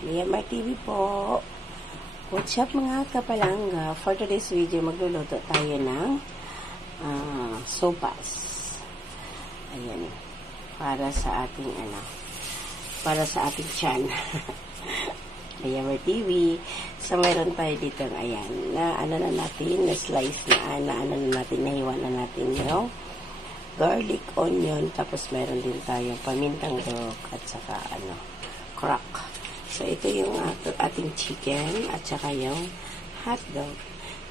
Liamar TV po. What's up mga kapalangga? For today's video, magluluto tayo ng sopas. Ayan. Para sa ating para sa ating tiyan. Liamar TV. So, meron tayo dito ayan, na na natin, na slice na natin, nahiwa na natin yung garlic, onion, tapos meron din tayong pamintang dog at saka crack. So, ito yung ating chicken at saka yung hotdog.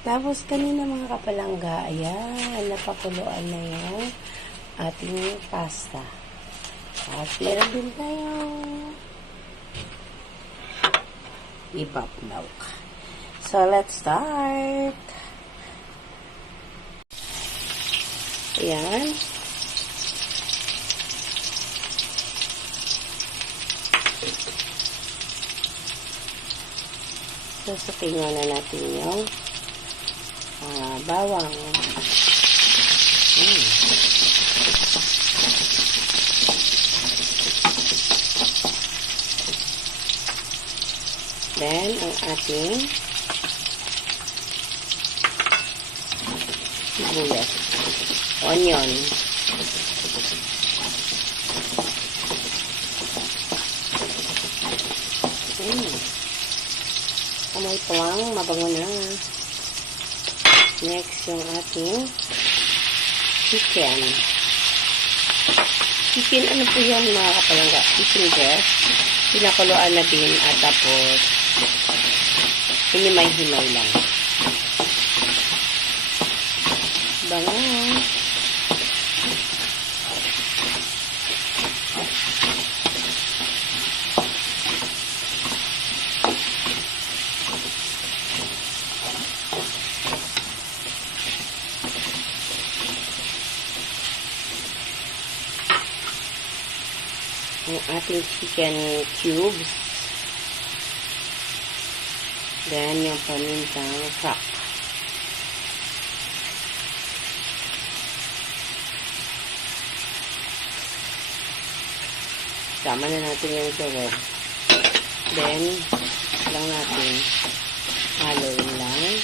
Tapos, kanina mga kapalangga, ayan, napakuluan na yung ating pasta. At meron din tayong ibap milk. So, let's start. Ayan. Susukin na natin yung bawang. Then, ang ating sibuyas. Onion. Kamay pa lang, mabango na. Next, yung ating chicken. Chicken, ano po yan mga kapalangga? Chicken breast. Pinakuluan na din at tapos hinimay-himay lang. Bango. Ang ating chicken cubes. Then, yung pamintang crack. Sama na natin yung tuwag. Then, lang natin haluin lang.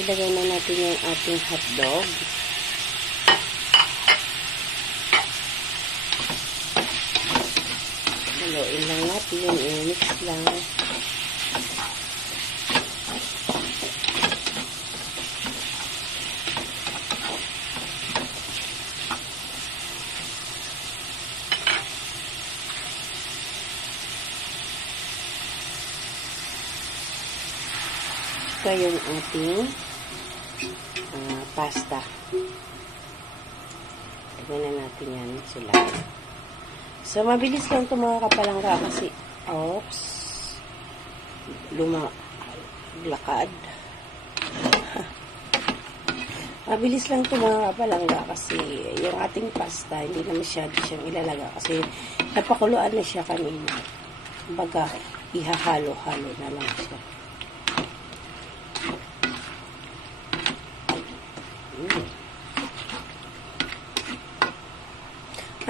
Ilagay na natin yung ating hotdog. Haluin lang natin, i-mix lang. Ito yung ating pasta. Lagyan na natin yan sila. So, mabilis lang ito mga kapalangga kasi, lakad. Mabilis lang ito mga kapalangga kasi yung ating pasta, hindi na masyado siyang ilalaga kasi napakuluan na siya kanina. Baga, ihahalo-halo na lang siya.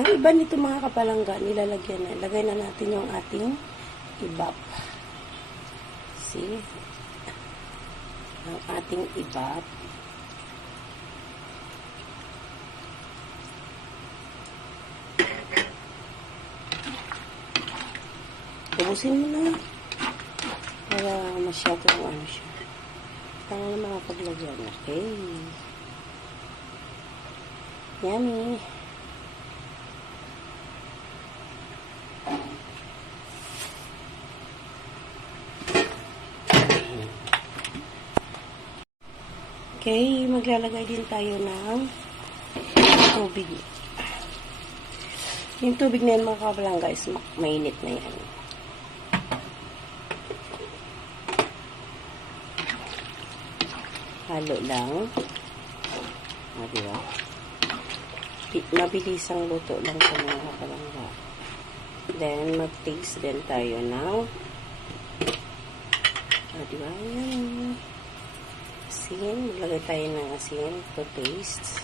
Ang iba nito mga kapalangga, nilalagyan na. Lagay na natin yung ating ibap. See? Ang ating ibap. Ubusin mo na. Para masyadong siya. Para na mga paglagyan. Okay. Yummy. Okay, maglalagay din tayo ng tubig. Yung tubig na yan mga kapalangga is mainit na yan. Halo lang. Diba? Mabilisang luto lang sa mga kapalangga. Then, mag-taste din tayo ng diba? Yan. Asin. Maglagay tayo ng asin to taste.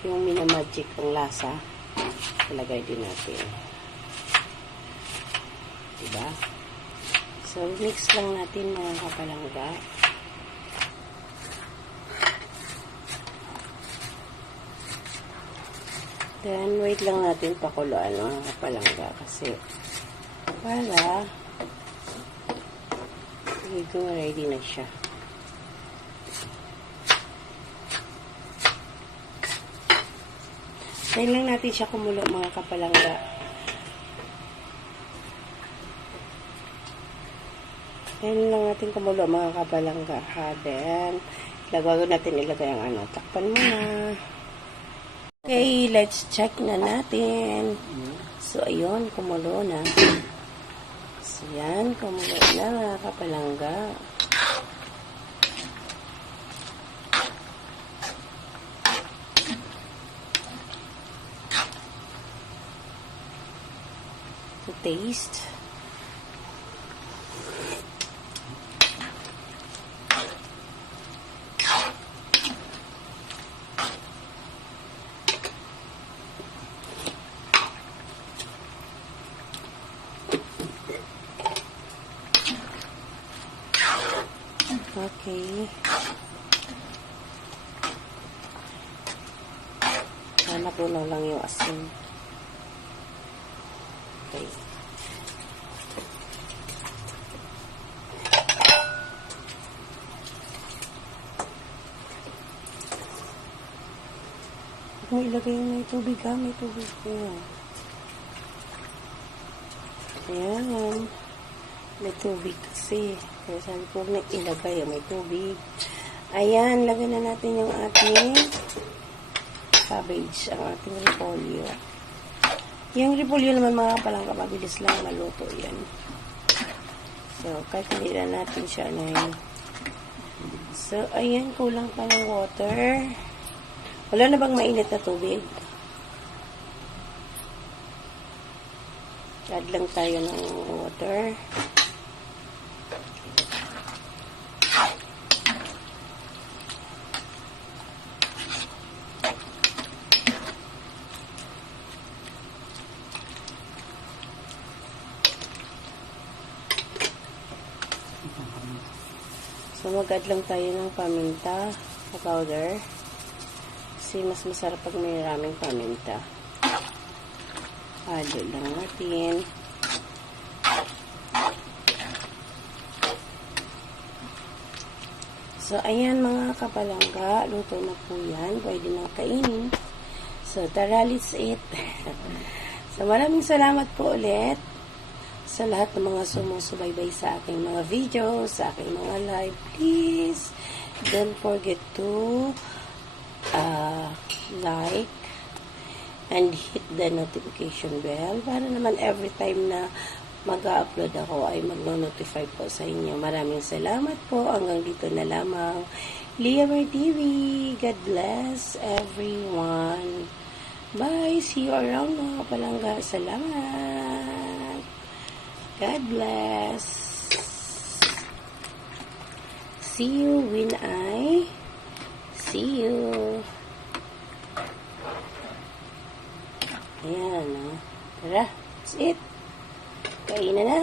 Yung minamagic ang lasa, ilagay din natin. Diba? So, mix lang natin mga kapalangga. Then, wait lang natin pakuluan mga kapalangga kasi para ready na siya. Tayin lang natin siya kumulo mga kapalangga. Tayin lang natin kumulo mga kapalangga. Then, bago natin ilagay ang ano. Takpan muna. Okay, let's check na natin. So, ayun, kumulo na. So, yan, kumulo na mga kapalangga. To taste. Okay. Napunaw lang yung asin. Okay. Kung ilagay yung may tubig ha, may tubig ko. Ayan. May tubig kasi. Kaya sabi ko na ilagay yung may tubig. Ayan, lagyan na natin yung ating cabbage, ang ating repolyo. Yung repolyo naman mga kapalangga, mabilis lang maluto yan. So, kahit hindi na natin siya na. So, ayan, kulang pa ng water. Wala na bang mainit na tubig? Add lang tayo ng water. So, mag-add lang tayo ng paminta na powder. Kasi mas masarap pag may maraming paminta. Add lang natin. So, ayan mga kapalangga. Luto na po yan. Pwede nang kainin. So, tara, let's eat. So, maraming salamat po ulit sa lahat ng mga sumusubaybay sa aking mga videos, sa aking mga live. Please, don't forget to like and hit the notification bell para naman every time na mag-upload ako ay mag-notify po sa inyo. Maraming salamat po. Hanggang dito na lamang. Leamar TV. God bless everyone. Bye. See you around mga kapalangga. Salamat. God bless. See you when I see you. Ayan, oh. Tara, that's it. Kain na na.